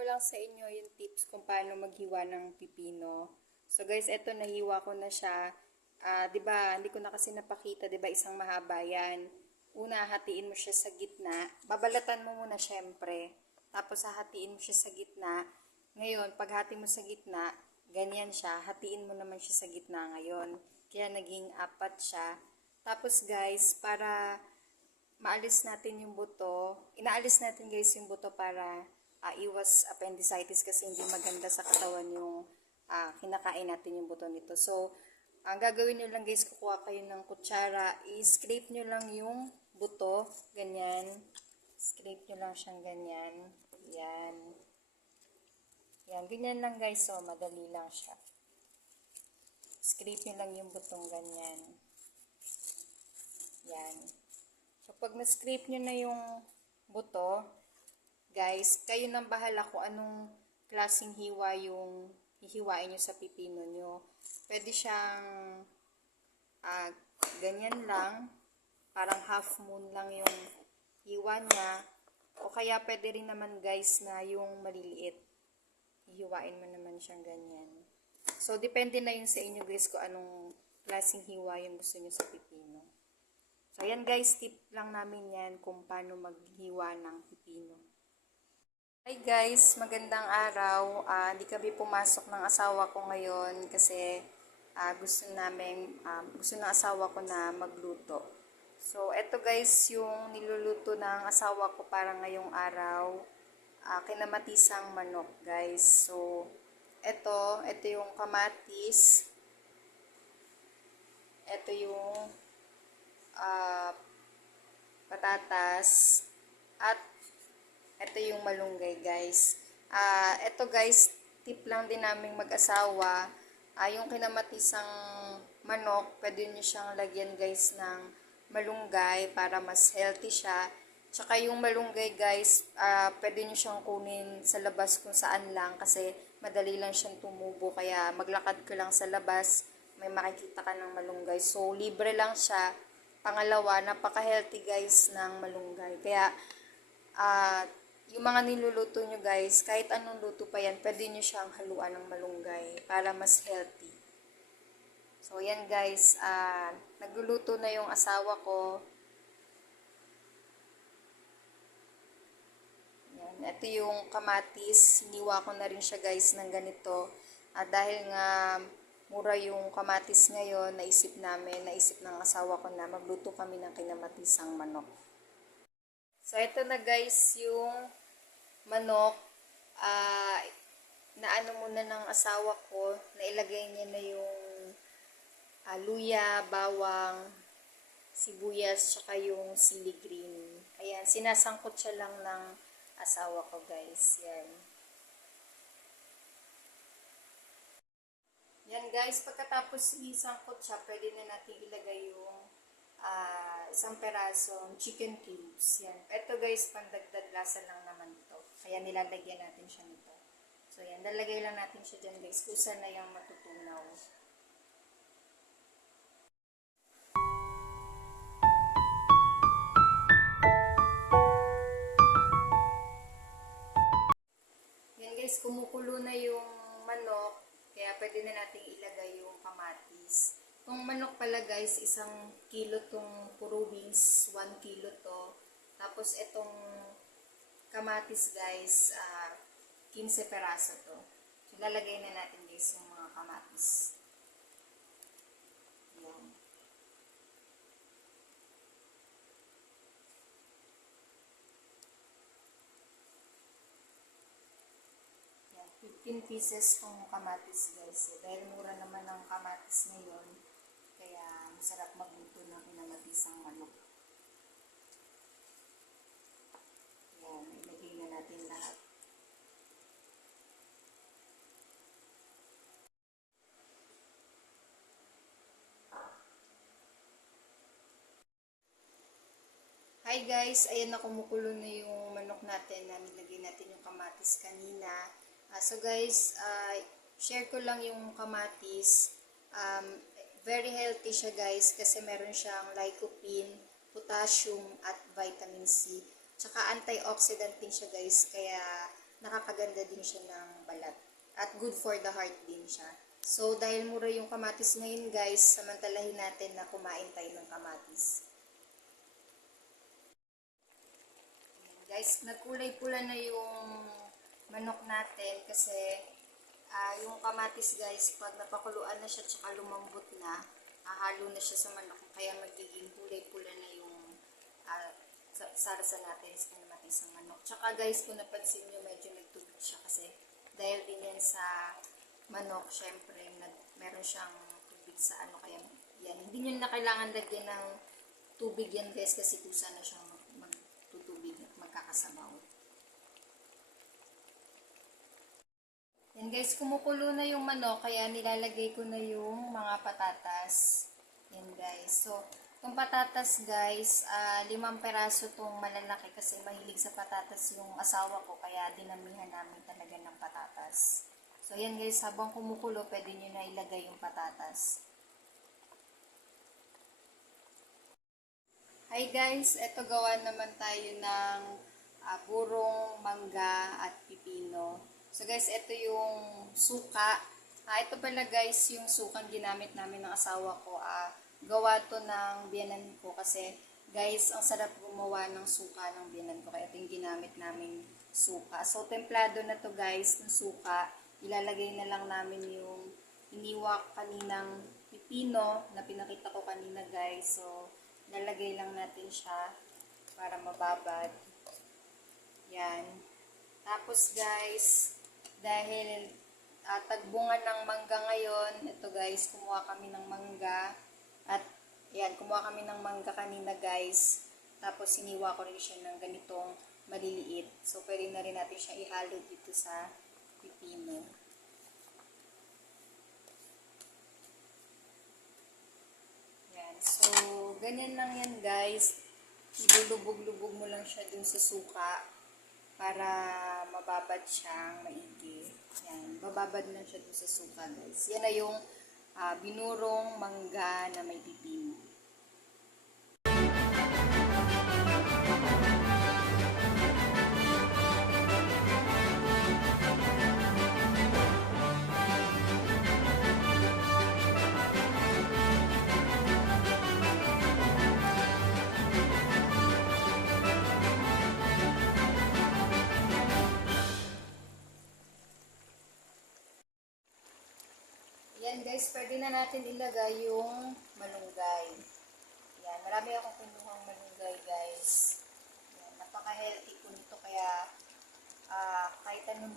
ko lang sa inyo yung tips kung paano maghiwa ng pipino. So guys, eto nahiwa ko na siya. 'Di ba? Hindi ko na kasi napakita, 'di ba? Isang mahaba 'yan. Una, hatiin mo siya sa gitna. Babalatan mo muna syempre. Tapos hahatiin mo siya sa gitna. Ngayon, pag hati mo sa gitna, ganyan siya. Hatiin mo naman siya sa gitna ngayon. Kaya naging apat siya. Tapos guys, para maalis natin yung buto. Inaalis natin guys yung buto para iwas appendicitis kasi hindi maganda sa katawan yung kinakain natin yung buto nito. So, ang gagawin nyo lang guys, kukuha kayo ng kutsara, i-scrape nyo lang yung buto, ganyan. Scrape nyo lang siyang ganyan. Yan. Yan, ganyan lang guys, so madali lang siya. Scrape nyo lang yung butong ganyan. Yan. So, pag na-scrape nyo na yung buto, guys, kayo nang bahala kung anong klaseng hiwa yung hihiwain nyo sa pipino nyo. Pwede siyang ganyan lang, parang half moon lang yung hiwa niya. O kaya pwede rin naman guys na yung maliliit. Hihiwain mo naman siyang ganyan. So, depende na yun sa inyo guys kung anong klaseng hiwa yung gusto nyo sa pipino. So, ayan guys, tip lang namin yan kung paano maghiwa ng pipino. Hi guys, magandang araw. Hindi kami pumasok ng asawa ko ngayon kasi gusto ng asawa ko na magluto. So, eto guys, yung niluluto ng asawa ko para ngayong araw, kinamatisang manok guys. So, eto yung kamatis. Ito yung patatas, at ito yung malunggay guys. Ito guys, tip lang din naming mag-asawa. Yung kinamatisang manok, pwede nyo siyang lagyan guys ng malunggay para mas healthy siya. Tsaka yung malunggay guys, pwede nyo siyang kunin sa labas kung saan lang kasi madali lang siyang tumubo. Kaya maglakad ka lang sa labas, may makikita ka ng malunggay. So, libre lang siya. Pangalawa, napaka-healthy guys ng malunggay. Kaya, yung mga niluluto nyo guys, kahit anong luto pa yan, pwede nyo siyang haluan ng malunggay para mas healthy. So, yan guys, nagluluto na yung asawa ko. Yan, ito yung kamatis. Hiniwa ko na rin siya guys ng ganito. Dahil nga mura yung kamatis ngayon, naisip ng asawa ko na magluto kami ng kinamatisang manok. So, ito na guys yung manok. Naano muna ng asawa ko, nailagay niya na yung luya, bawang, sibuyas, tsaka yung sili green. Ayan, sinasangkot siya lang ng asawa ko guys. Yan. Yan guys, pagkatapos isangkot siya, pwede na natin ilagay yung isang perasong chicken cubes. Yan. Ito guys, pandagdag lasa lang naman ito. Kaya nilalagyan natin siya nito. So yan, dalagay lang natin siya dyan guys. Kusa na yung matutunaw. Yan guys, kumukulo na yung manok. Kaya pwede na natin ilagay yung kamatis. Itong manok pala guys, 1 kilo tong puro wings, 1 kilo to. Tapos itong kamatis guys, 15 peraso to. So, lalagay na natin guys yung mga kamatis. Yan. Yan, 15 pieces tong kamatis guys. Dahil mura naman ang kamatis ngayon, kaya masarap magluto ng kinamatisang manok. Yan, ilagay na natin lahat. Hi guys, ayan na kumukulo na yung manok natin na nilagay natin yung kamatis kanina. So guys, share ko lang yung kamatis. Very healthy siya guys kasi meron siyang lycopene, potassium at vitamin C. Tsaka antioxidant din siya guys, kaya nakakaganda din siya ng balat. At good for the heart din siya. So, dahil mura yung kamatis ngayon guys, samantalahin natin na kumain tayo ng kamatis. Guys, nagkulay pula na yung manok natin kasi yung kamatis guys, pag napakuluan na siya tsaka lumambot na, halo na siya sa manok, kaya magiging kulay pula na yung sarsa natin sa kamatis ng manok. Tsaka guys, kung napansin nyo, medyo nagtubig siya kasi dahil din yan sa manok, syempre, meron siyang tubig sa kaya yan. Hindi nyo na kailangan lagyan ng tubig yan guys kasi kusa na siyang magtutubig at magkakasabaw. Yan guys, kumukulo na yung manok kaya nilalagay ko na yung mga patatas. Yan guys. So, itong patatas guys, 5 peraso itong malalaki kasi mahilig sa patatas yung asawa ko kaya dinamihan namin talaga ng patatas. So, yan guys, habang kumukulo, pwede nyo na ilagay yung patatas. Hi guys, eto gawa naman tayo ng burong, mangga at pipino. So guys, ito yung suka. Ito pala guys, yung sukang ginamit namin ng asawa ko. Gawa to ng biyenan ko kasi guys, ang sarap gumawa ng suka ng biyenan ko. Kaya ito yung ginamit naming suka. So, templado na to guys, ng suka. Ilalagay na lang namin yung iniwak kaninang pipino na pinakita ko kanina guys. So, lalagay lang natin siya para mababad. Yan. Tapos guys, dahil tagbungan ng mangga ngayon, ito guys, kumuha kami ng mangga. At yan, kumuha kami ng mangga kanina guys. Tapos siniwa ko rin siya ng ganitong maliliit. So, pwede na rin natin siya ihalo dito sa pipino. Yan. So, ganyan lang yan guys. Ilulubog-lubog mo lang siya dun sa suka para mababad siyang maigi. Yan. Bababad lang siya dun sa suka guys. Yan na yung binurong mangga na may pipino. Yan guys, pwede na natin ilagay yung malunggay. Yan, marami akong kinuhang malunggay guys. Yan, napaka-healthy ko nito kaya kahit anong